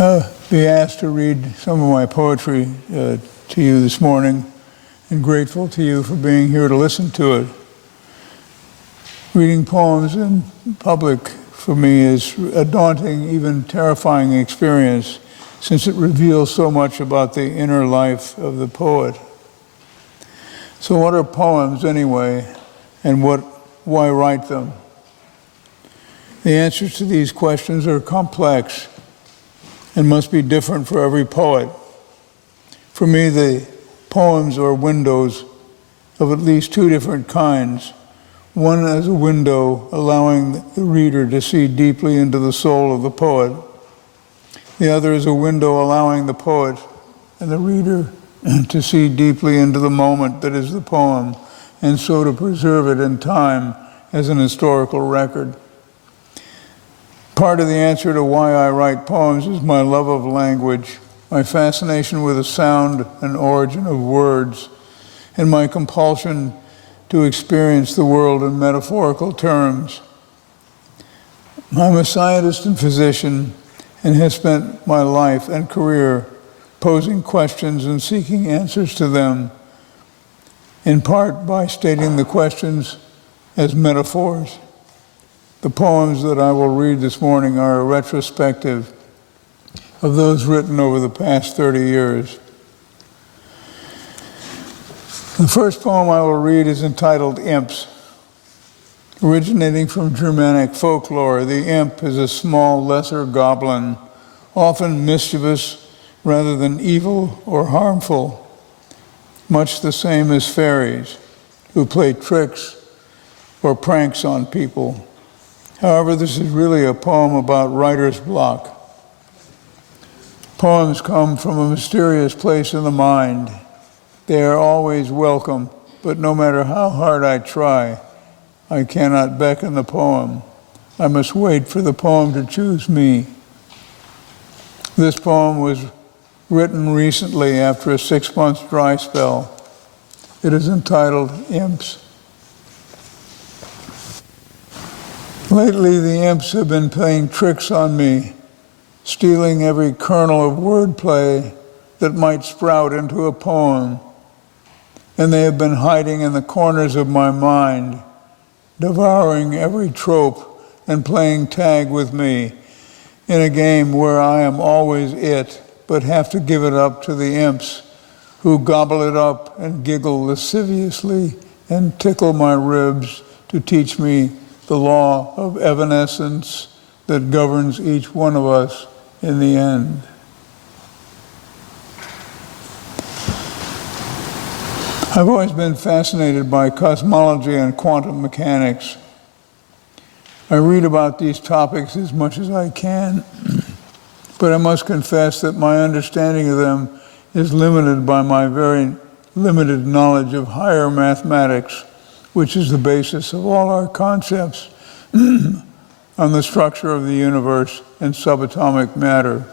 be asked to read some of my poetry to you this morning, and grateful to you for being here to listen to it. Reading poems in public for me is a daunting, even terrifying experience, since it reveals so much about the inner life of the poet. So what are poems anyway, and why write them? The answers to these questions are complex and must be different for every poet. For me, the poems are windows of at least two different kinds. One as a window allowing the reader to see deeply into the soul of the poet. The other is a window allowing the poet and the reader to see deeply into the moment that is the poem, and so to preserve it in time as an historical record. Part of the answer to why I write poems is my love of language, my fascination with the sound and origin of words, and my compulsion to experience the world in metaphorical terms. I'm a scientist and physician and have spent my life and career posing questions and seeking answers to them, in part by stating the questions as metaphors. The poems that I will read this morning are a retrospective of those written over the past 30 years. The first poem I will read is entitled Imps. Originating from Germanic folklore, the imp is a small, lesser goblin, often mischievous rather than evil or harmful, much the same as fairies, who play tricks or pranks on people. However, this is really a poem about writer's block. Poems come from a mysterious place in the mind. They are always welcome, but no matter how hard I try, I cannot beckon the poem. I must wait for the poem to choose me. This poem was written recently after a 6-month dry spell. It is entitled Imps. Lately, the imps have been playing tricks on me, stealing every kernel of wordplay that might sprout into a poem. And they have been hiding in the corners of my mind, devouring every trope and playing tag with me in a game where I am always it, but have to give it up to the imps, who gobble it up and giggle lasciviously and tickle my ribs to teach me the law of evanescence that governs each one of us in the end. I've always been fascinated by cosmology and quantum mechanics. I read about these topics as much as I can, but I must confess that my understanding of them is limited by my very limited knowledge of higher mathematics, which is the basis of all our concepts on the structure of the universe and subatomic matter.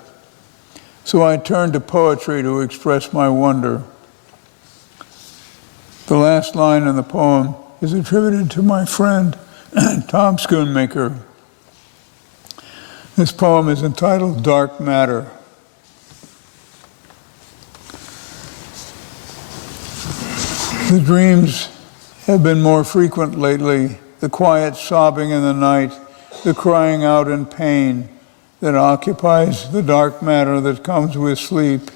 So I turn to poetry to express my wonder. The last line in the poem is attributed to my friend, Tom Schoonmaker. This poem is entitled Dark Matter. The dreams have been more frequent lately, the quiet sobbing in the night, the crying out in pain that occupies the dark matter that comes with sleep.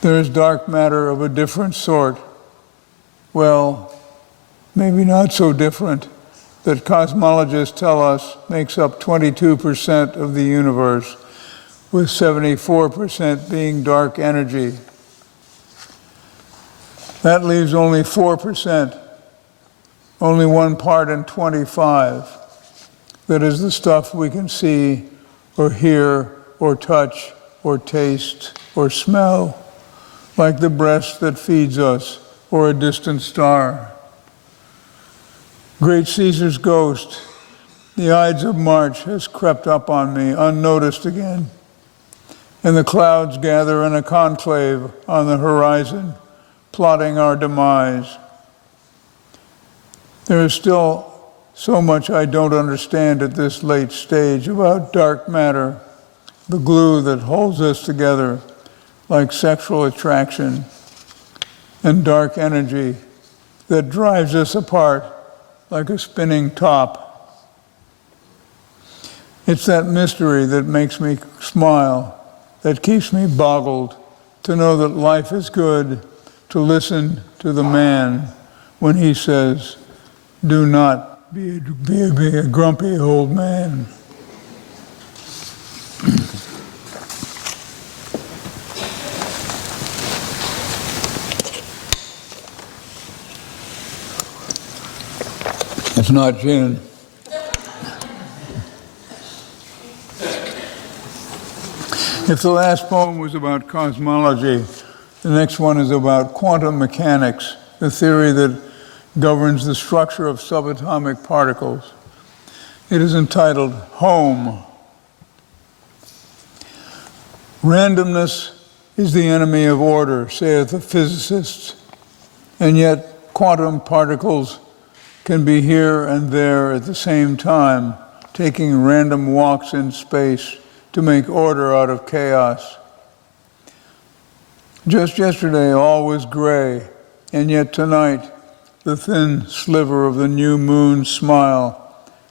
There is dark matter of a different sort. Well, maybe not so different, that cosmologists tell us makes up 22% of the universe, with 74% being dark energy. That leaves only 4%, only one part in 25, that is the stuff we can see or hear or touch or taste or smell, like the breast that feeds us or a distant star. Great Caesar's ghost, the Ides of March, has crept up on me unnoticed again, and the clouds gather in a conclave on the horizon, plotting our demise. There is still so much I don't understand at this late stage about dark matter, the glue that holds us together, like sexual attraction, and dark energy that drives us apart like a spinning top. It's that mystery that makes me smile, that keeps me boggled, to know that life is good, to listen to the man when he says, "Do not be a grumpy old man." It's not gin. If the last poem was about cosmology, the next one is about quantum mechanics, the theory that governs the structure of subatomic particles. It is entitled Home. Randomness is the enemy of order, saith the physicist, and yet quantum particles can be here and there at the same time, taking random walks in space to make order out of chaos. Just yesterday, all was gray, and yet tonight, the thin sliver of the new moon's smile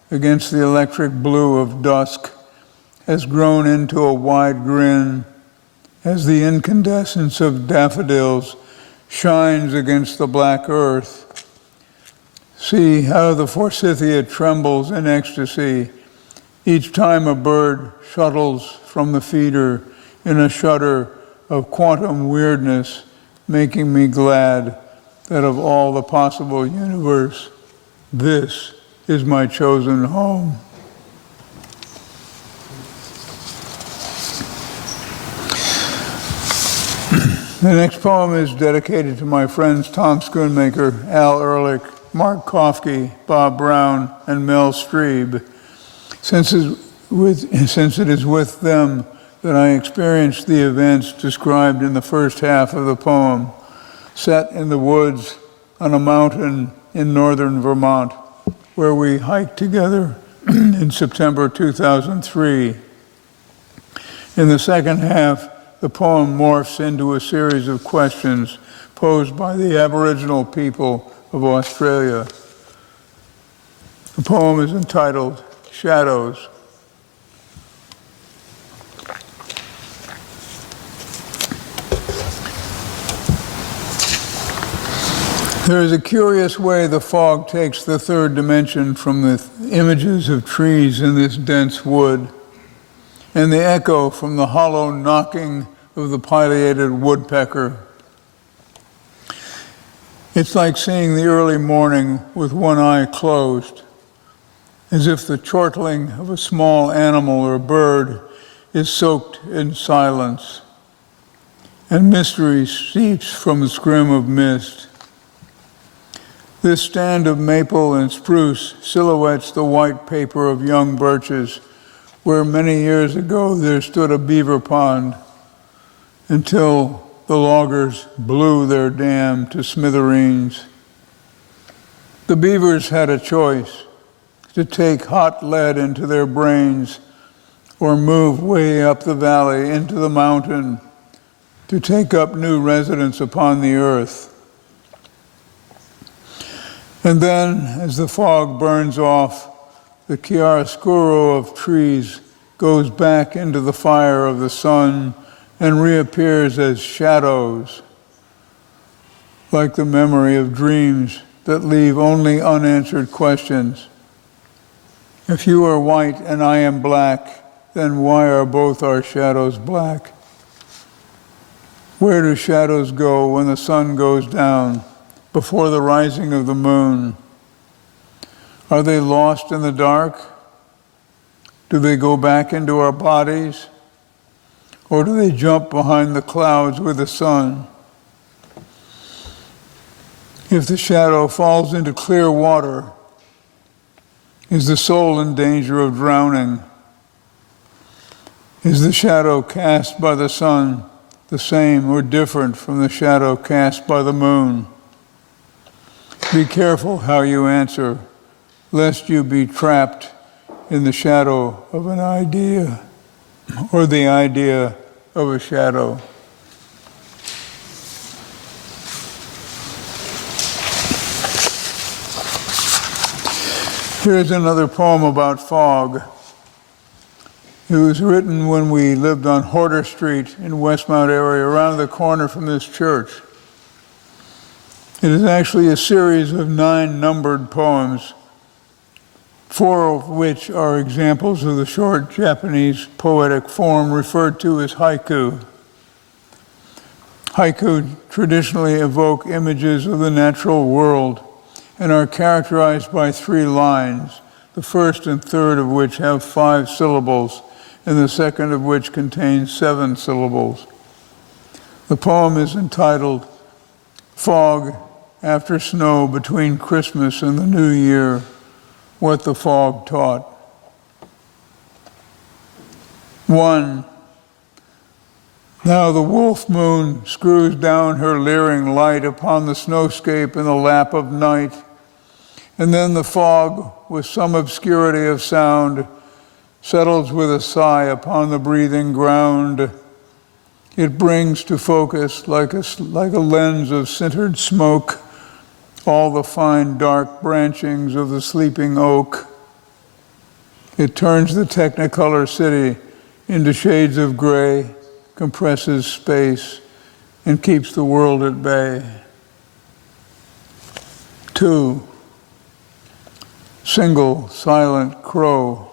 against the electric blue of dusk has grown into a wide grin as the incandescence of daffodils shines against the black earth. See how the forsythia trembles in ecstasy each time a bird shuttles from the feeder in a shudder of quantum weirdness, making me glad that of all the possible universe, this is my chosen home. The next poem is dedicated to my friends Tom Schoonmaker, Al Ehrlich, Mark Kofke, Bob Brown, and Mel Streeb. Since it is with them that I experienced the events described in the first half of the poem, set in the woods on a mountain in northern Vermont, where we hiked together in September 2003. In the second half, the poem morphs into a series of questions posed by the Aboriginal people of Australia. The poem is entitled Shadows. There is a curious way the fog takes the third dimension from the images of trees in this dense wood, and the echo from the hollow knocking of the pileated woodpecker. It's like seeing the early morning with one eye closed, as if the chortling of a small animal or bird is soaked in silence, and mystery seeps from the scrim of mist. This stand of maple and spruce silhouettes the white paper of young birches, where many years ago there stood a beaver pond, until the loggers blew their dam to smithereens. The beavers had a choice: to take hot lead into their brains or move way up the valley into the mountain to take up new residence upon the earth. And then, as the fog burns off, the chiaroscuro of trees goes back into the fire of the sun and reappears as shadows, like the memory of dreams that leave only unanswered questions. If you are white and I am black, then why are both our shadows black? Where do shadows go when the sun goes down, before the rising of the moon? Are they lost in the dark? Do they go back into our bodies? Or do they jump behind the clouds with the sun? If the shadow falls into clear water, is the soul in danger of drowning? Is the shadow cast by the sun the same or different from the shadow cast by the moon? Be careful how you answer, lest you be trapped in the shadow of an idea. or the idea of a shadow. Here's another poem about fog. It was written when we lived on Horter Street in Westmount area, around the corner from this church. It is actually a series of 9 numbered poems, 4 of which are examples of the short Japanese poetic form referred to as haiku. Haiku traditionally evoke images of the natural world and are characterized by 3 lines, the first and third of which have 5 syllables, and the second of which contains 7 syllables. The poem is entitled Fog After Snow Between Christmas and the New Year, What the Fog Taught. 1. Now the wolf moon screws down her leering light upon the snowscape in the lap of night, and then the fog, with some obscurity of sound, settles with a sigh upon the breathing ground. It brings to focus, like a lens of sintered smoke, all the fine dark branchings of the sleeping oak. It turns the technicolor city into shades of gray, compresses space, and keeps the world at bay. 2. Single, silent crow,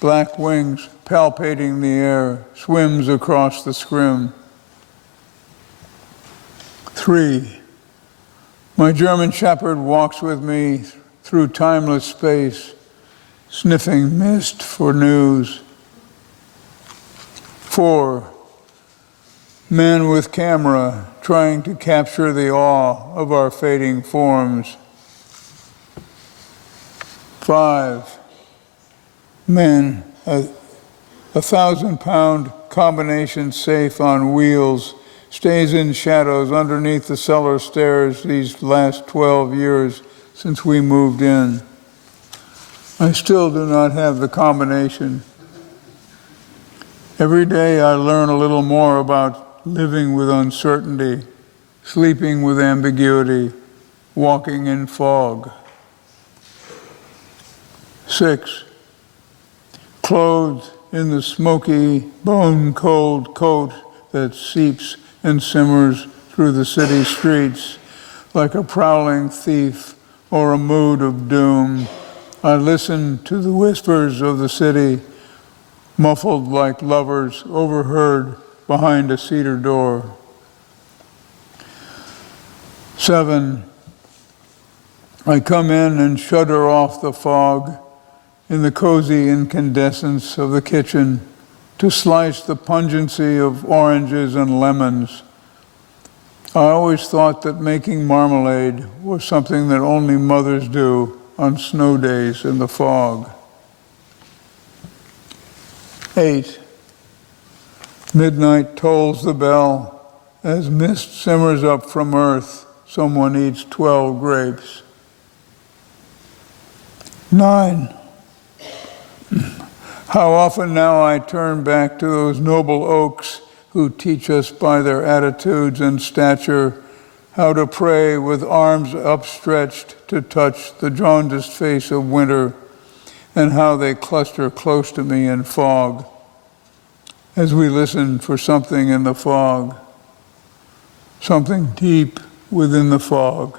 black wings palpating the air, swims across the scrim. 3. My German shepherd walks with me through timeless space, sniffing mist for news. 4. Man with camera, trying to capture the awe of our fading forms. 5. Man, a 1,000-pound combination safe on wheels, stays in shadows underneath the cellar stairs these last 12 years since we moved in. I still do not have the combination. Every day I learn a little more about living with uncertainty, sleeping with ambiguity, walking in fog. 6. Clothed in the smoky, bone-cold coat that seeps and simmers through the city streets like a prowling thief or a mood of doom, I listen to the whispers of the city, muffled like lovers overheard behind a cedar door. 7. I come in and shudder off the fog in the cozy incandescence of the kitchen to slice the pungency of oranges and lemons. I always thought that making marmalade was something that only mothers do on snow days in the fog. 8. Midnight tolls the bell as mist simmers up from earth. Someone eats 12 grapes. 9. How often now I turn back to those noble oaks who teach us by their attitudes and stature how to pray with arms upstretched to touch the jaundiced face of winter, and how they cluster close to me in fog as we listen for something in the fog, something deep within the fog.